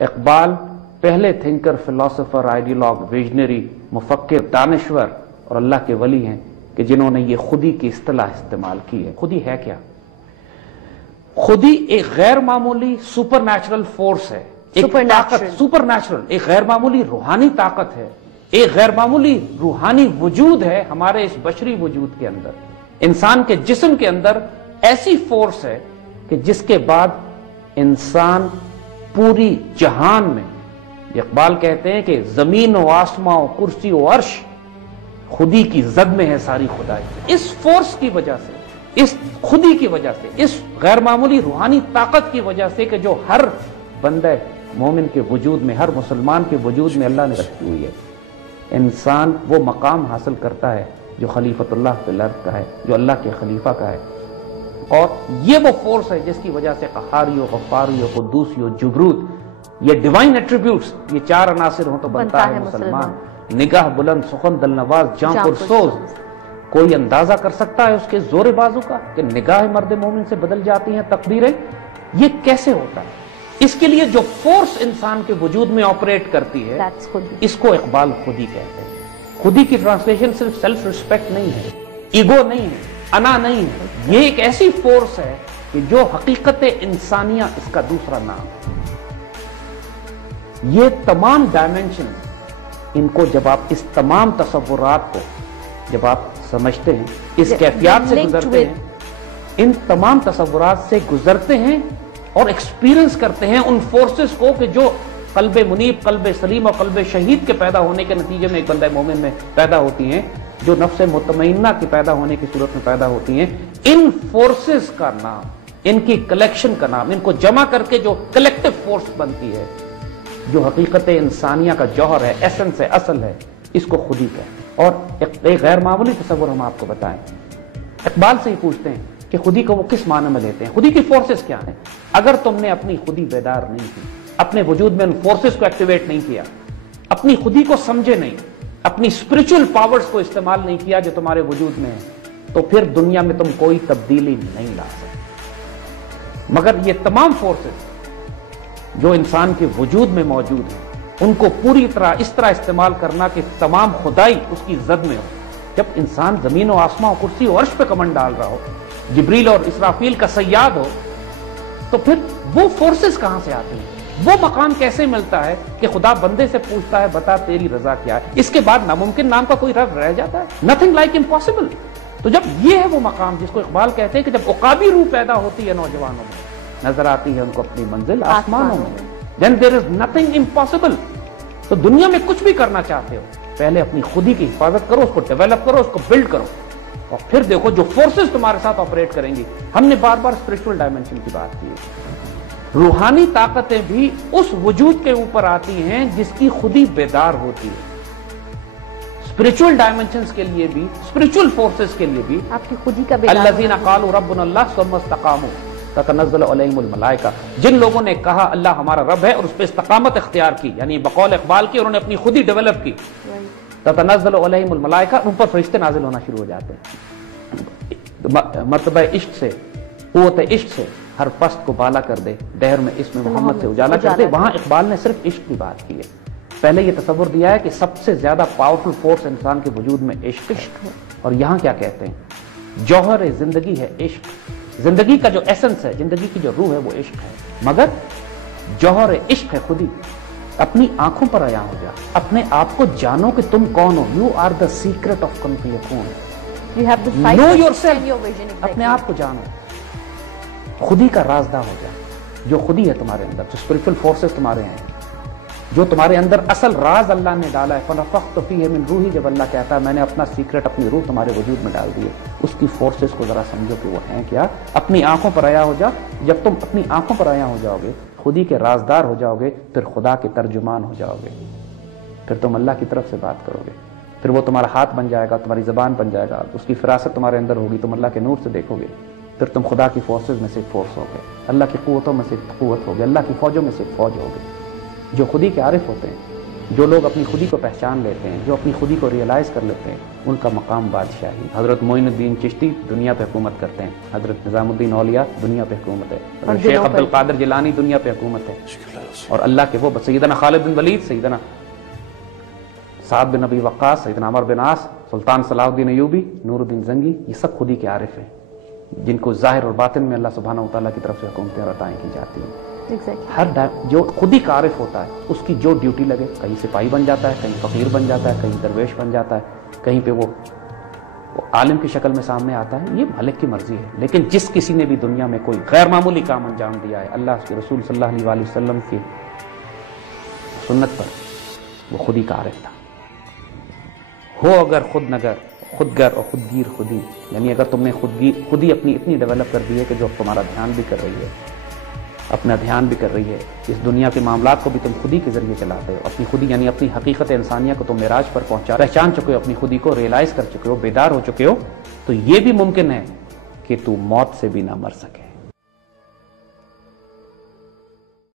اقبال پہلے thinker, philosopher, آئیڈیالوگ، visionary, مفکر، دانشور اور اللہ کے ولی ہیں کہ جنہوں نے یہ خودی کی اصطلاح استعمال کی ہے۔ خودی ہے کیا؟ خودی ایک غیر معمولی سپر نیچرل فورس ہے، ایک طاقت، سپر نیچرل، ایک غیر معمولی روحانی طاقت ہے، ایک غیر معمولی روحانی وجود ہے ہمارے اس بشری وجود کے اندر۔ انسان کے جسم کے اندر ایسی فورس ہے کہ جس کے بعد انسان پوری جہان میں، اقبال کہتے ہیں کہ زمین و آسماں و کرسی و عرش خودی کی زد میں ہے ساری خدائی۔ اس فورس کی وجہ سے، اس خودی کی وجہ سے، اس غیر معمولی روحانی طاقت کی وجہ سے کہ جو ہر بندہ مومن کے وجود میں، ہر مسلمان کے وجود میں اللہ نے رکھی ہوئی ہے، انسان وہ مقام حاصل کرتا ہے جو خلیفۃ اللہ فی الارض کا ہے، جو اللہ کے خلیفہ کا ہے۔ اور یہ وہ فورس ہے جس کی وجہ سے قہاری و غفاری و قدوسی و جبروت، یہ ڈیوائن ایٹریبیوٹس، یہ چار عناصر ہوں تو بنتا ہے مسلمان۔ نگاہ بلند، سخن دل نواز، جاں پرسوز۔ کوئی اندازہ کر سکتا ہے اس کے زور بازو کا کہ نگاہ مرد مومن سے بدل جاتی ہیں تقدیریں؟ یہ کیسے ہوتا ہے؟ اس کے لیے جو فورس انسان کے وجود میں آپریٹ کرتی ہے، اس کو اقبال خودی کہتے ہیں۔ خودی کی ٹرانسلیشن صرف سیلف ریسپیکٹ نہیں ہے، ایگو نہیں ہے، انا نہیں ہے، یہ ایک ایسی فورس ہے کہ جو حقیقت انسانیہ اس کا دوسرا نام ہے۔ یہ تمام ڈائمینشن، ان کو جب آپ اس تمام تصورات کو جب آپ سمجھتے ہیں، اس کیفیات سے گزرتے ہیں، ان تمام تصورات سے گزرتے ہیں اور ایکسپیرینس کرتے ہیں ان فورسز کو کہ جو قلب منیب، قلب سلیم اور قلب شہید کے پیدا ہونے کے نتیجے میں ایک بندہ مومن میں پیدا ہوتی ہیں، جو نفس مطمئنہ کے پیدا ہونے کی صورت میں پیدا ہوتی ہیں۔ ان فورسز کا نام، ان کی کلیکشن کا نام، ان کو جمع کر کے جو کلیکٹیو فورس بنتی ہے، جو حقیقت انسانیہ کا جوہر ہے، ایسنس ہے، اصل ہے، اس کو خودی کہتے ہیں۔ اور ایک غیر معمولی تصور ہم آپ کو بتائیں، اقبال سے ہی پوچھتے ہیں کہ خودی کو وہ کس معنی میں لیتے ہیں، خودی کی فورسز کیا ہیں؟ اگر تم نے اپنی خودی بیدار نہیں کی، اپنے وجود میں ان فورسز کو ایکٹیویٹ نہیں کیا، اپنی خودی کو سمجھے نہیں، اپنی اسپرچل پاورز کو استعمال نہیں کیا جو تمہارے وجود میں ہے، تو پھر دنیا میں تم کوئی تبدیلی نہیں لا سکتے۔ مگر یہ تمام فورسز جو انسان کے وجود میں موجود ہیں، ان کو پوری طرح اس طرح استعمال کرنا کہ تمام خدائی اس کی زد میں ہو۔ جب انسان زمین و آسمان و کرسی و عرش پہ کمنڈ ڈال رہا ہو، جبریل اور اسرافیل کا صیاد ہو، تو پھر وہ فورسز کہاں سے آتی ہیں؟ وہ مقام کیسے ملتا ہے کہ خدا بندے سے پوچھتا ہے بتا تیری رضا کیا ہے؟ اس کے بعد ناممکن نام کا کوئی رب رہ جاتا ہے؟ Nothing like impossible. تو جب یہ ہے وہ مقام جس کو اقبال کہتے ہیں کہ جب عقابی روح پیدا ہوتی ہے نوجوانوں میں، نظر آتی ہے ان کو اپنی منزل آسمانوں میں، then there is nothing impossible۔ تو دنیا میں کچھ بھی کرنا چاہتے ہو، پہلے اپنی خودی کی حفاظت کرو، اس کو ڈیولپ کرو، اس کو بلڈ کرو، اور پھر دیکھو جو فورسز تمہارے ساتھ آپریٹ کریں گی۔ ہم نے بار بار اسپرچول ڈائمینشن کی بات کی ہے، روحانی طاقتیں بھی اس وجود کے اوپر آتی ہیں جس کی خودی بیدار ہوتی ہے۔ اسپرچول ڈائمینشنز کے لیے بھی، اسپرچول فورسز کے لیے بھی، آپ کی خودی کا بیدار الذین قالوا ربنا اللہ ثم استقاموا تتنزل علیہم الملائکہ، جن لوگوں نے کہا اللہ ہمارا رب ہے اور اس پہ استقامت اختیار کی، یعنی بقول اقبال کی، انہوں نے اپنی خودی ڈیولپ کی، تتنزل علیہم الملائکہ، ان پر فرشتے نازل ہونا شروع ہو جاتے ہیں۔ مرتبہ عشق سے، قوت عشق سے ہر پست کو بالا کر دے، دہر میں اسم محمد سے اجالا کر دے۔ وہاں اقبال نے صرف عشق کی بات کی ہے۔ پہلے یہ تصور دیا ہے کہ سب سے زیادہ پاورفل فورس انسان کے وجود میں عشق ہے، اور یہاں کیا کہتے ہیں؟ جوہر زندگی ہے عشق، زندگی کا جو ایسنس ہے، زندگی کی جو روح ہے وہ عشق ہے، مگر جوہر عشق ہے خودی۔ اپنی آنکھوں پر عیاں ہو جا، اپنے آپ کو جانو کہ تم کون ہو۔ You are the secret of کن فیکون، نو یور سیلف، اپنے آپ کو جانو، خودی کا رازدار ہو جا۔ جو خودی ہے تمہارے اندر، جو اسپرچل فورسز تمہارے ہیں، جو تمہارے اندر اصل راز اللہ نے ڈالا ہے، فنفخت فیہ من روحی، جب اللہ کہتا ہے میں نے اپنا سیکرٹ، اپنی روح تمہارے وجود میں ڈال دی ہے، اس کی فورسز کو ذرا سمجھو کہ وہ ہیں کیا۔ اپنی آنکھوں پر عیاں ہو جا۔ جب تم اپنی آنکھوں پر عیاں ہو جاؤ گے، خودی کے رازدار ہو جاؤ گے، پھر خدا کے ترجمان ہو جاؤ گے، پھر تم اللہ کی طرف سے بات کرو گے، پھر وہ تمہارا ہاتھ بن جائے گا، تمہاری زبان بن جائے گا، اس کی فراست تمہارے اندر ہوگی، تم اللہ کے نور سے دیکھو گے، پھر تم خدا کی فورسز میں سے فورس ہو گے، اللہ کی قوتوں میں سے قوت ہوگی، اللہ کی فوجوں میں سے فوج ہوگی۔ جو خودی کے عارف ہوتے ہیں جو لوگ اپنی خودی کو پہچان لیتے ہیں، جو اپنی خودی کو ریئلائز کر لیتے ہیں، ان کا مقام بادشاہی۔ حضرت معین الدین چشتی دنیا پہ حکومت کرتے ہیں، حضرت نظام الدین اولیاء دنیا پہ حکومت ہے، شیخ عبد القادر جیلانی دنیا پہ حکومت ہے، اور اللہ کے وہ سیدنا خالد بن ولید، سیدنا سعد بن ابی وقاص، سیدنا عمر بن عاص، سلطان صلاح الدین ایوبی، نور الدین زنگی، یہ سب خودی کے عارف ہیں جن کو ظاہر اور باطن میں اللہ سبحانہ وتعالیٰ کی طرف سے حکومتیں اور عطائیں کی جاتی ہیں۔ ہر جو خود ہی کا عارف ہوتا ہے اس کی جو ڈیوٹی لگے، کہیں سپاہی بن جاتا ہے، کہیں فقیر بن جاتا ہے، کہیں درویش بن جاتا ہے، کہیں پہ وہ عالم کی شکل میں سامنے آتا ہے، یہ مالک کی مرضی ہے۔ لیکن جس کسی نے بھی دنیا میں کوئی غیر معمولی کام انجام دیا ہے اللہ کے رسول صلی اللہ علیہ وسلم کی سنت پر، وہ خود ہی کا عارف تھا۔ ہو اگر خود نگر، خود گر اور خود گیر خودی، یعنی اگر تم نے خودی اپنی اتنی ڈیولپ کر دی ہے کہ جو تمہارا دھیان بھی کر رہی ہے، اپنا دھیان بھی کر رہی ہے، اس دنیا کے معاملات کو بھی تم خودی کے ذریعے چلاتے ہو، اپنی خودی یعنی اپنی حقیقت انسانیہ کو تم معراج پر پہچان چکے ہو، اپنی خودی کو ریئلائز کر چکے ہو، بیدار ہو چکے ہو، تو یہ بھی ممکن ہے کہ تو موت سے بھی نہ مر سکے۔